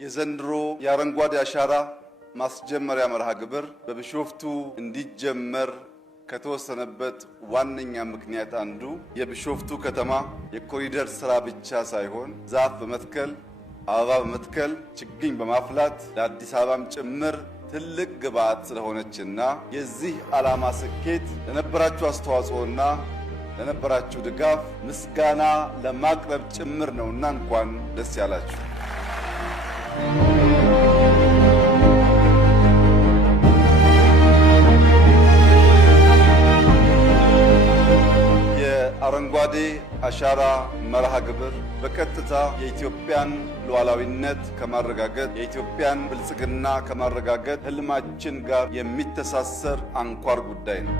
የዘንድሮ የአረንጓዴ አሻራ ማስጀመሪያ መርሃ ግብር በቢሾፍቱ እንዲጀመር ከተወሰነበት ዋነኛ ምክንያት አንዱ የቢሾፍቱ ከተማ የኮሪደር ስራ ብቻ ሳይሆን ዛፍ በመትከል አበባ በመትከል ችግኝ በማፍላት ለአዲስ አበባም ጭምር ትልቅ ግብዓት ስለሆነችና የዚህ ዓላማ ስኬት ለነበራችሁ አስተዋጽኦና ለነበራችሁ ድጋፍ ምስጋና ለማቅረብ ጭምር ነውና እንኳን ደስ ያላችሁ። የአረንጓዴ አሻራ መርሃ ግብር በቀጥታ የኢትዮጵያን ሉዓላዊነት ከማረጋገጥ የኢትዮጵያን ብልጽግና ከማረጋገጥ ህልማችን ጋር የሚተሳሰር አንኳር ጉዳይ ነው።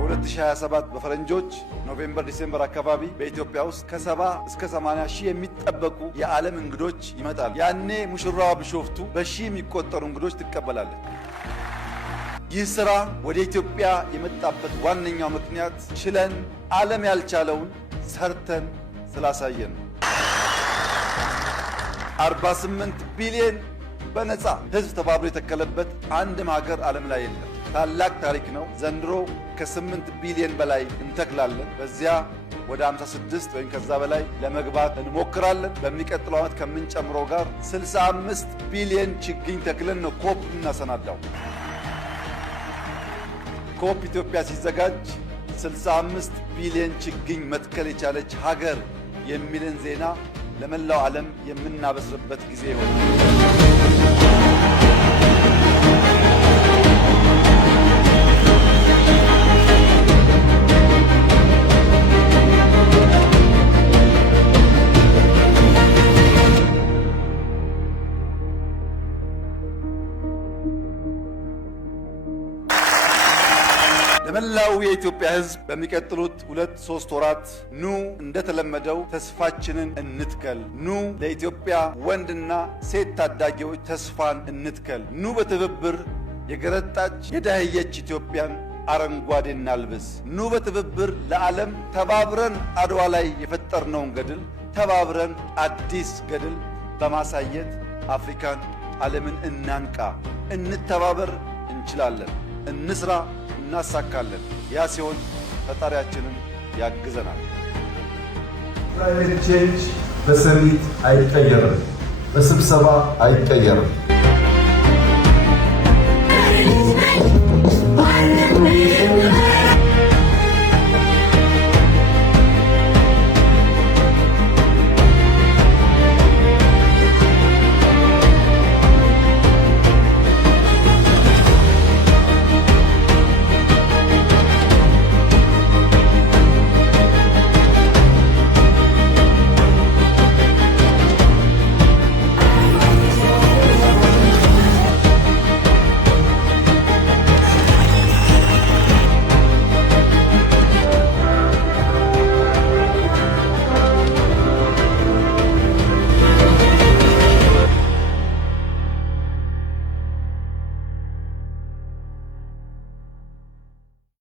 በ2027 በፈረንጆች ኖቬምበር ዲሴምበር አካባቢ በኢትዮጵያ ውስጥ ከ70 እስከ 80 ሺህ የሚጠበቁ የዓለም እንግዶች ይመጣሉ። ያኔ ሙሽራዋ ቢሾፍቱ በሺህ የሚቆጠሩ እንግዶች ትቀበላለች። ይህ ስራ ወደ ኢትዮጵያ የመጣበት ዋነኛው ምክንያት ችለን ዓለም ያልቻለውን ሰርተን ስላሳየን ነው። 48 ቢሊዮን በነፃ ህዝብ ተባብሮ የተከለበት አንድም ሀገር ዓለም ላይ የለም። ታላቅ ታሪክ ነው። ዘንድሮ ከ8 ቢሊዮን በላይ እንተክላለን። በዚያ ወደ 56 ወይም ከዛ በላይ ለመግባት እንሞክራለን። በሚቀጥለው ዓመት ከምንጨምረው ጋር 65 ቢሊዮን ችግኝ ተክለን ነው ኮፕ እናሰናዳው። ኮፕ ኢትዮጵያ ሲዘጋጅ 65 ቢሊዮን ችግኝ መትከል የቻለች ሀገር የሚልን ዜና ለመላው ዓለም የምናበስርበት ጊዜ ይሆናል። ለመላው የኢትዮጵያ ሕዝብ በሚቀጥሉት 2-3 ወራት ኑ እንደተለመደው ተስፋችንን እንትከል። ኑ ለኢትዮጵያ ወንድና ሴት ታዳጊዎች ተስፋን እንትከል። ኑ በትብብር የገረጣች የዳህየች ኢትዮጵያን አረንጓዴ እናልብስ። ኑ በትብብር ለዓለም ተባብረን አድዋ ላይ የፈጠርነውን ገድል ተባብረን አዲስ ገድል በማሳየት አፍሪካን፣ ዓለምን እናንቃ። እንተባበር፣ እንችላለን። እንስራ፣ እናሳካለን። ያ ሲሆን ፈጣሪያችንን ያግዘናል። ክላይሜት ቼንጅ በሰሚት አይቀየርም፣ በስብሰባ አይቀየርም።